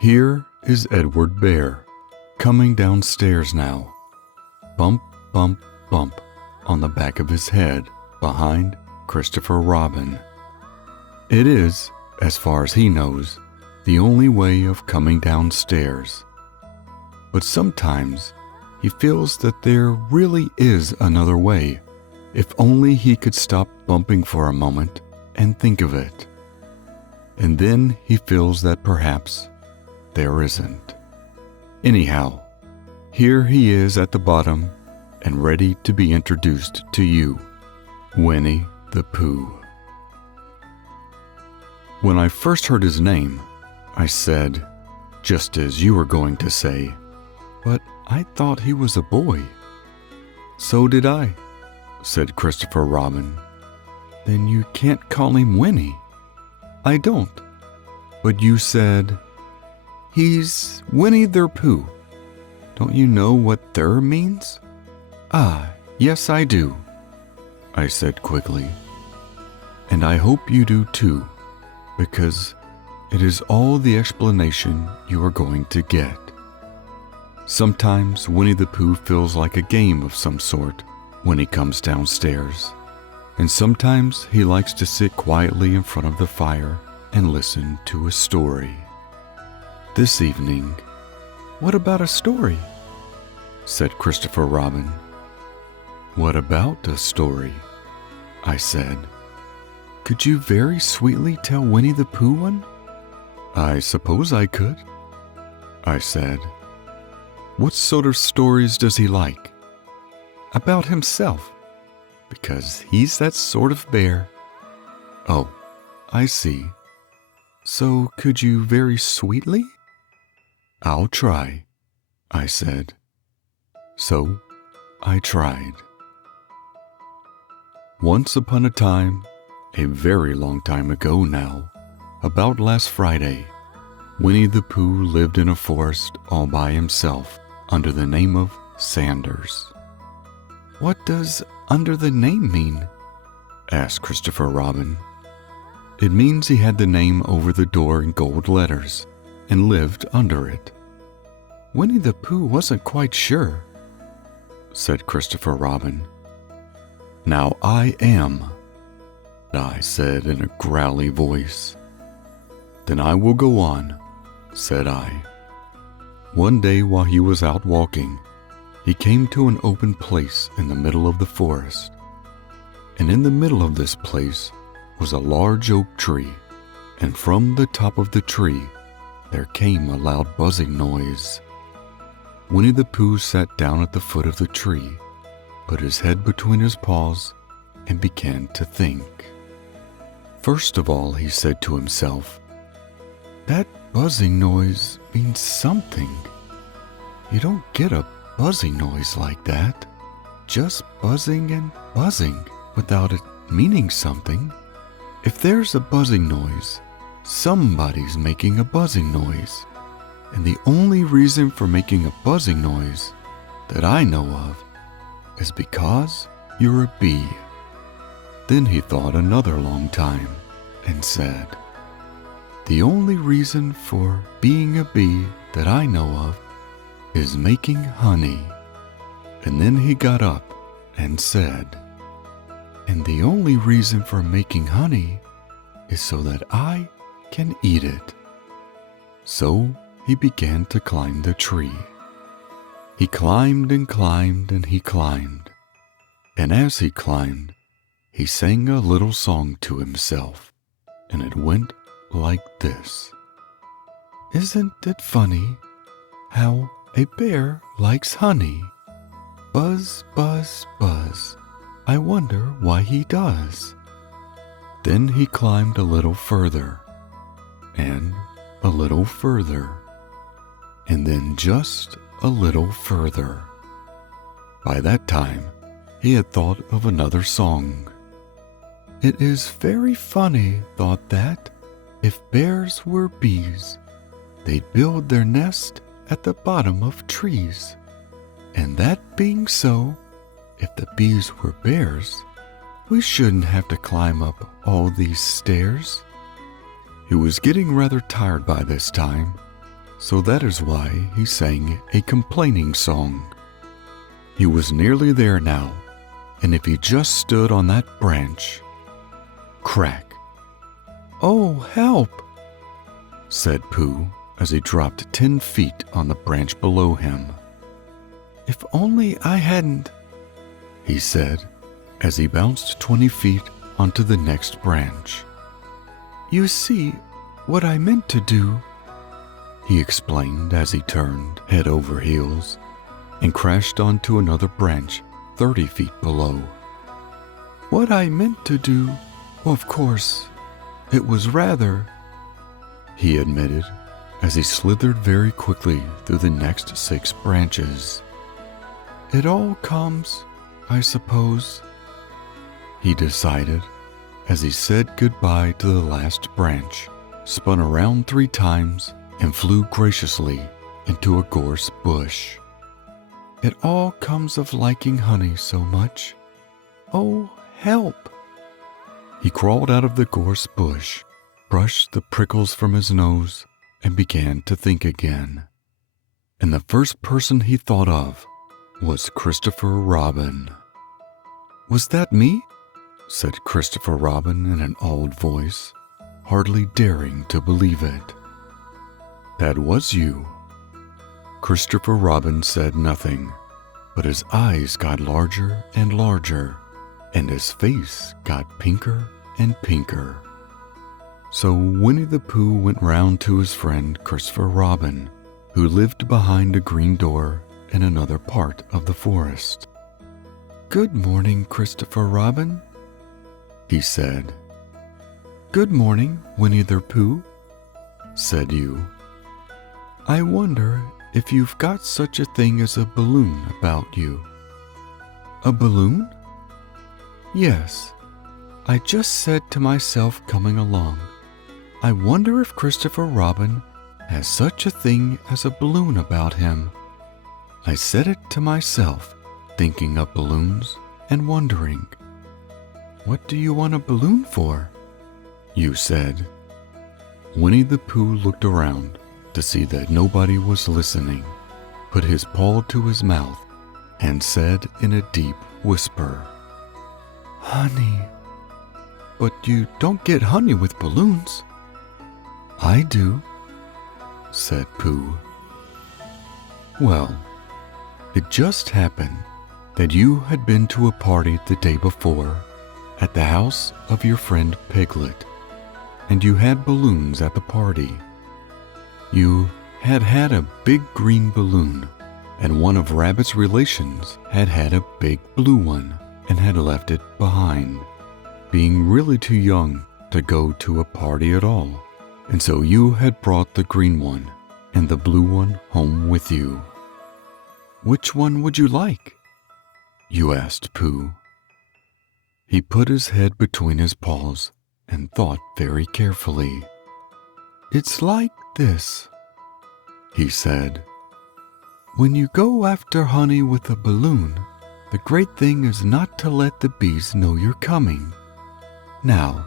Here is Edward Bear, coming downstairs now. Bump, bump, bump on the back of his head behind Christopher Robin. It is, as far as he knows, the only way of coming downstairs. But sometimes he feels that there really is another way, if only he could stop bumping for a moment and think of it. And then he feels that perhaps there isn't. Anyhow, here he is at the bottom and ready to be introduced to you, Winnie the Pooh. When I first heard his name, I said, just as you were going to say, but I thought he was a boy. So did I, said Christopher Robin. Then you can't call him Winnie. I don't. But you said, he's Winnie the Pooh. Don't you know what "there" means? Ah, yes I do, I said quickly. And I hope you do too, because it is all the explanation you are going to get. Sometimes Winnie the Pooh feels like a game of some sort when he comes downstairs, and sometimes he likes to sit quietly in front of the fire and listen to a story. This evening, what about a story? Said Christopher Robin. What about a story? I said. Could you very sweetly tell Winnie the Pooh one? I suppose I could, I said. What sort of stories does he like? About himself, because he's that sort of bear. Oh, I see. So could you very sweetly? I'll try, I said. So I tried. Once upon a time, a very long time ago now, about last Friday, Winnie the Pooh lived in a forest all by himself under the name of Sanders. What does "under the name" mean? Asked Christopher Robin. It means he had the name over the door in gold letters and lived under it. Winnie the Pooh wasn't quite sure, said Christopher Robin. Now I am, I said in a growly voice. Then I will go on, said I. One day while he was out walking, he came to an open place in the middle of the forest. And in the middle of this place was a large oak tree, and from the top of the tree there came a loud buzzing noise. Winnie the Pooh sat down at the foot of the tree, put his head between his paws, and began to think. First of all, he said to himself, that buzzing noise means something. You don't get a buzzing noise like that, just buzzing and buzzing without it meaning something. If there's a buzzing noise, somebody's making a buzzing noise. And the only reason for making a buzzing noise that I know of is because you're a bee. Then he thought another long time and said, the only reason for being a bee that I know of is making honey. And then he got up and said, and the only reason for making honey is so that I can eat it. So he began to climb the tree. He climbed and climbed and he climbed. And as he climbed, he sang a little song to himself, and it went like this. Isn't it funny how a bear likes honey? Buzz, buzz, buzz. I wonder why he does. Then he climbed a little further, and a little further, and then just a little further. By that time, he had thought of another song. It is very funny, thought that, if bears were bees, they'd build their nest at the bottom of trees. And that being so, if the bees were bears, we shouldn't have to climb up all these stairs. He was getting rather tired by this time, so that is why he sang a complaining song. He was nearly there now, and if he just stood on that branch, crack. "Oh, help!" said Pooh as he dropped 10 feet on the branch below him. "If only I hadn't," he said as he bounced 20 feet onto the next branch. "You see, what I meant to do," he explained as he turned head over heels and crashed onto another branch 30 feet below. "What I meant to do, of course, it was rather," he admitted as he slithered very quickly through the next 6 branches. "It all comes, I suppose," he decided as he said goodbye to the last branch, spun around 3 times, and flew graciously into a gorse bush. "It all comes of liking honey so much. Oh, help!" He crawled out of the gorse bush, brushed the prickles from his nose, and began to think again. And the first person he thought of was Christopher Robin. "Was that me?" said Christopher Robin in an awed voice, hardly daring to believe it. "That was you." Christopher Robin said nothing, but his eyes got larger and larger, and his face got pinker and pinker. So Winnie the Pooh went round to his friend Christopher Robin, who lived behind a green door in another part of the forest. "Good morning, Christopher Robin," he said. "Good morning, Winnie the Pooh," said you. "I wonder if you've got such a thing as a balloon about you." "A balloon?" "Yes. I just said to myself coming along, I wonder if Christopher Robin has such a thing as a balloon about him. I said it to myself, thinking of balloons and wondering, what do you want a balloon for? You said. Winnie the Pooh looked around to see that nobody was listening, put his paw to his mouth, and said in a deep whisper, "Honey. But you don't get honey with balloons." "I do," said Pooh. Well, it just happened that you had been to a party the day before at the house of your friend Piglet, and you had balloons at the party. You had had a big green balloon, and one of Rabbit's relations had had a big blue one and had left it behind, being really too young to go to a party at all, and so you had brought the green one and the blue one home with you. "Which one would you like?" you asked Pooh. He put his head between his paws and thought very carefully. "It's like this," he said. "When you go after honey with a balloon, the great thing is not to let the bees know you're coming. Now,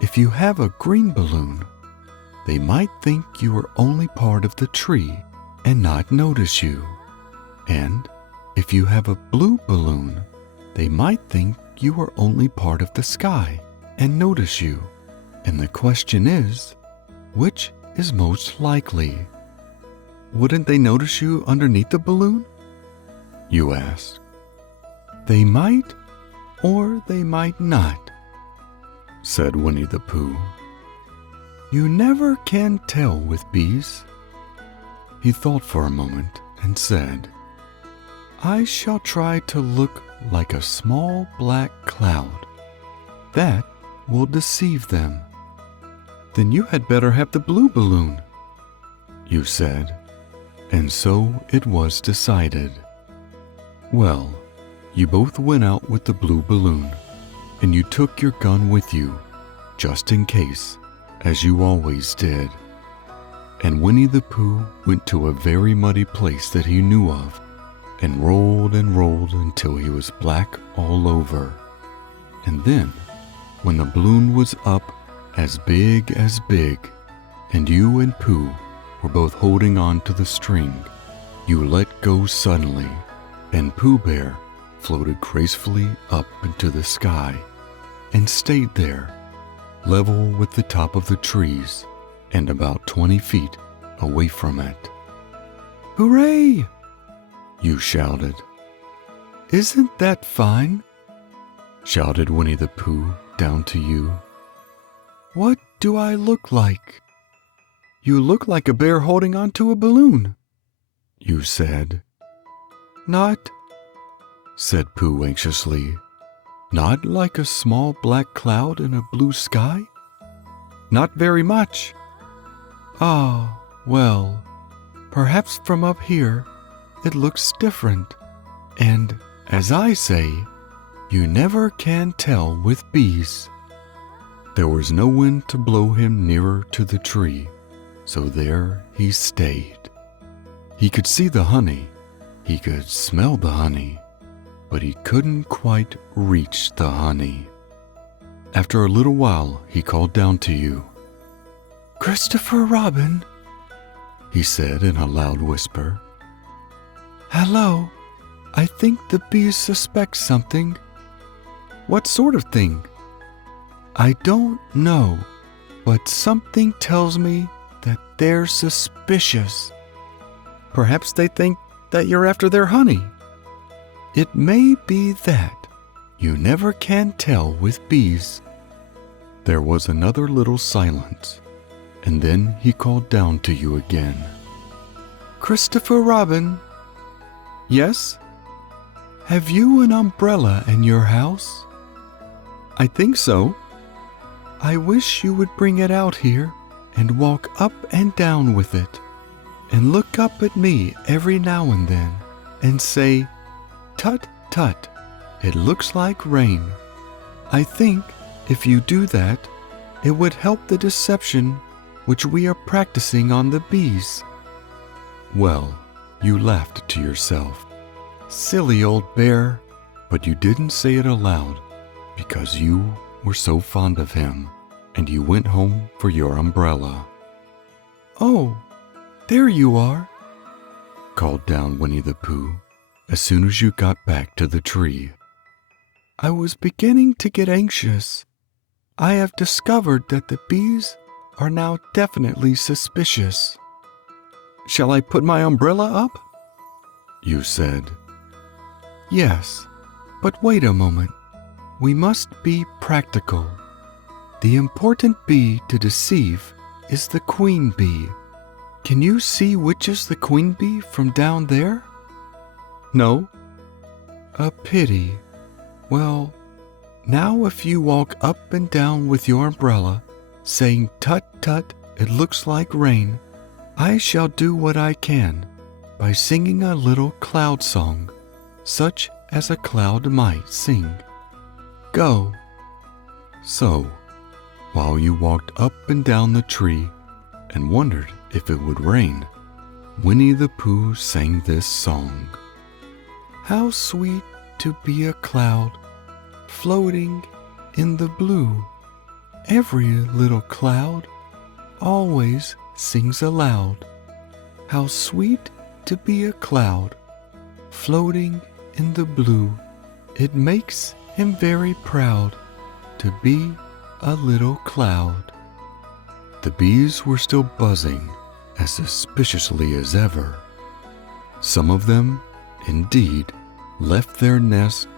if you have a green balloon, they might think you are only part of the tree and not notice you. And if you have a blue balloon, they might think you are only part of the sky and notice you. And the question is, which is most likely? Wouldn't they notice you underneath the balloon?" you asked. "They might, or they might not," said Winnie the Pooh. "You never can tell with bees." He thought for a moment and said, "I shall try to look like a small black cloud. That will deceive them." "Then you had better have the blue balloon," you said, and so it was decided. Well, you both went out with the blue balloon, and you took your gun with you, just in case, as you always did. And Winnie the Pooh went to a very muddy place that he knew of, and rolled until he was black all over. And then, when the balloon was up as big, and you and Pooh were both holding on to the string, you let go suddenly, and Pooh Bear floated gracefully up into the sky and stayed there, level with the top of the trees and about 20 feet away from it. "Hooray!" you shouted. "Isn't that fine?" shouted Winnie the Pooh down to you. "What do I look like?" "You look like a bear holding onto a balloon," you said. "Not," said Pooh anxiously, "not like a small black cloud in a blue sky?" "Not very much." "Ah, well, perhaps from up here it looks different, and, as I say, you never can tell with bees." There was no wind to blow him nearer to the tree, so there he stayed. He could see the honey, he could smell the honey, but he couldn't quite reach the honey. After a little while, he called down to you. "Christopher Robin," he said in a loud whisper. "Hello, I think the bees suspect something." "What sort of thing?" "I don't know, but something tells me that they're suspicious." "Perhaps they think that you're after their honey." "It may be that. You never can tell with bees." There was another little silence, and then he called down to you again. "Christopher Robin." "Yes?" "Have you an umbrella in your house?" "I think so." "I wish you would bring it out here and walk up and down with it, and look up at me every now and then and say, 'Tut, tut, it looks like rain.' I think if you do that, it would help the deception which we are practicing on the bees." Well, you laughed to yourself. Silly old bear, but you didn't say it aloud because you were so fond of him, and you went home for your umbrella. "Oh, there you are," called down Winnie the Pooh as soon as you got back to the tree. "I was beginning to get anxious. I have discovered that the bees are now definitely suspicious." "Shall I put my umbrella up?" you said. "Yes, but wait a moment. We must be practical. The important bee to deceive is the queen bee. Can you see which is the queen bee from down there?" "No." "A pity. Well, now if you walk up and down with your umbrella, saying 'Tut, tut, it looks like rain,' I shall do what I can by singing a little cloud song, such as a cloud might sing. Go." So, while you walked up and down the tree and wondered if it would rain, Winnie the Pooh sang this song. "How sweet to be a cloud floating in the blue. Every little cloud always sings aloud. How sweet to be a cloud floating in the blue. It makes him very proud to be a little cloud." The bees were still buzzing as suspiciously as ever. Some of them, indeed, left their nest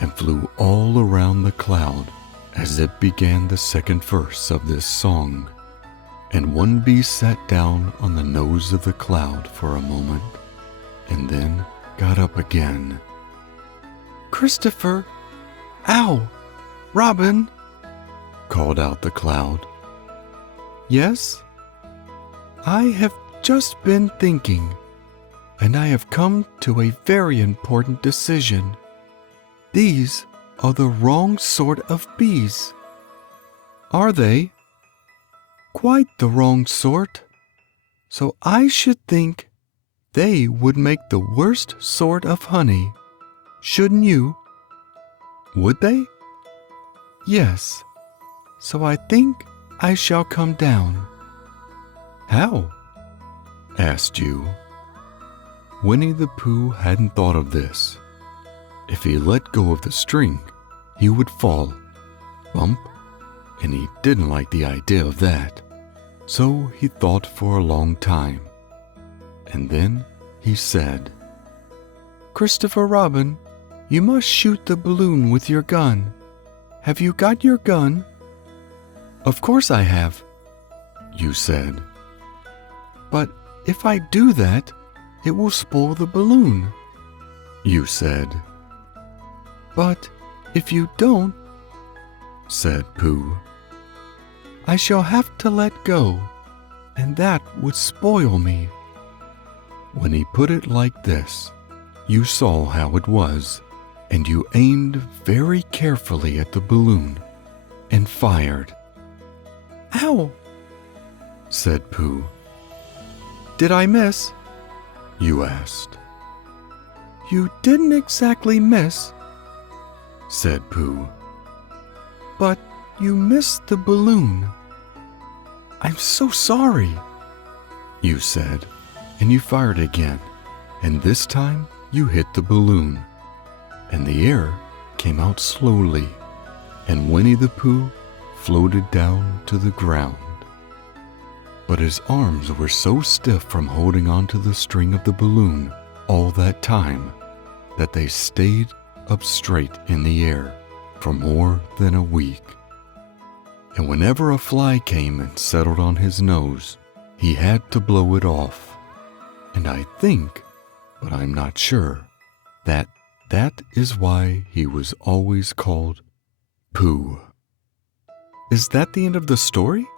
and flew all around the cloud as it began the second verse of this song. And one bee sat down on the nose of the cloud for a moment and then got up again. "Christopher! Ow! Robin!" called out the cloud. "Yes? I have just been thinking, and I have come to a very important decision. These are the wrong sort of bees." "Are they?" "Quite the wrong sort. So I should think they would make the worst sort of honey. Shouldn't you?" "Would they?" "Yes. So I think I shall come down." "How?" asked you. Winnie the Pooh hadn't thought of this. If he let go of the string, he would fall, bump, and he didn't like the idea of that. So he thought for a long time. And then he said, "Christopher Robin, you must shoot the balloon with your gun. Have you got your gun?" "Of course I have," you said. "But if I do that, it will spoil the balloon," you said. "But if you don't," said Pooh, "I shall have to let go, and that would spoil me." When he put it like this, you saw how it was, and you aimed very carefully at the balloon and fired. "Ow!" said Pooh. "Did I miss?" you asked. "You didn't exactly miss," said Pooh. "But you missed the balloon." "I'm so sorry," you said, and you fired again, and this time you hit the balloon, and the air came out slowly, and Winnie the Pooh floated down to the ground. But his arms were so stiff from holding onto the string of the balloon all that time that they stayed up straight in the air for more than a week. And whenever a fly came and settled on his nose, he had to blow it off. And I think, but I'm not sure, that is why he was always called Pooh. "Is that the end of the story?"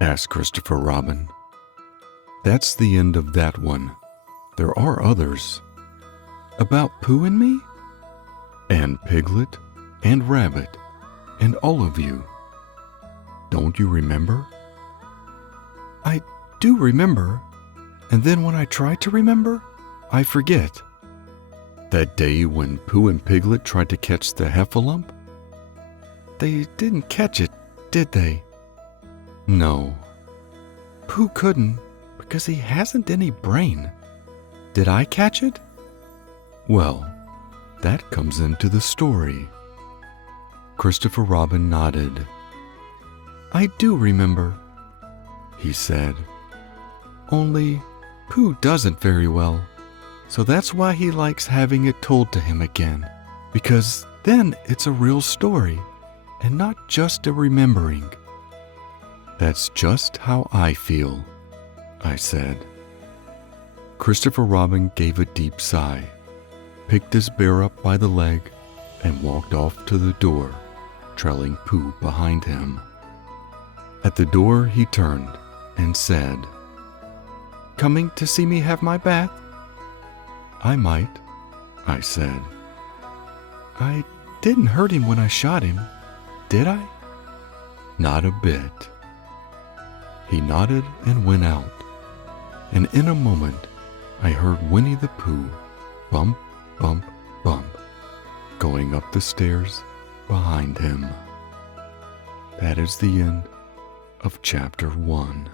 asked Christopher Robin. "That's the end of that one. There are others. About Pooh and me? And Piglet, and Rabbit, and all of you. Don't you remember?" "I do remember, and then when I try to remember, I forget." "That day when Pooh and Piglet tried to catch the heffalump?" "They didn't catch it, did they?" "No." "Pooh couldn't, because he hasn't any brain. Did I catch it?" "Well, that comes into the story." Christopher Robin nodded. "I do remember," he said. "Only Pooh doesn't very well, so that's why he likes having it told to him again, because then it's a real story and not just a remembering." "That's just how I feel," I said. Christopher Robin gave a deep sigh, picked his bear up by the leg, and walked off to the door, trailing Pooh behind him. At the door he turned and said, "Coming to see me have my bath?" "I might," I said. "I didn't hurt him when I shot him, did I?" "Not a bit." He nodded and went out, and in a moment I heard Winnie the Pooh bump, bump, bump, going up the stairs behind him. That is the end of Chapter 1.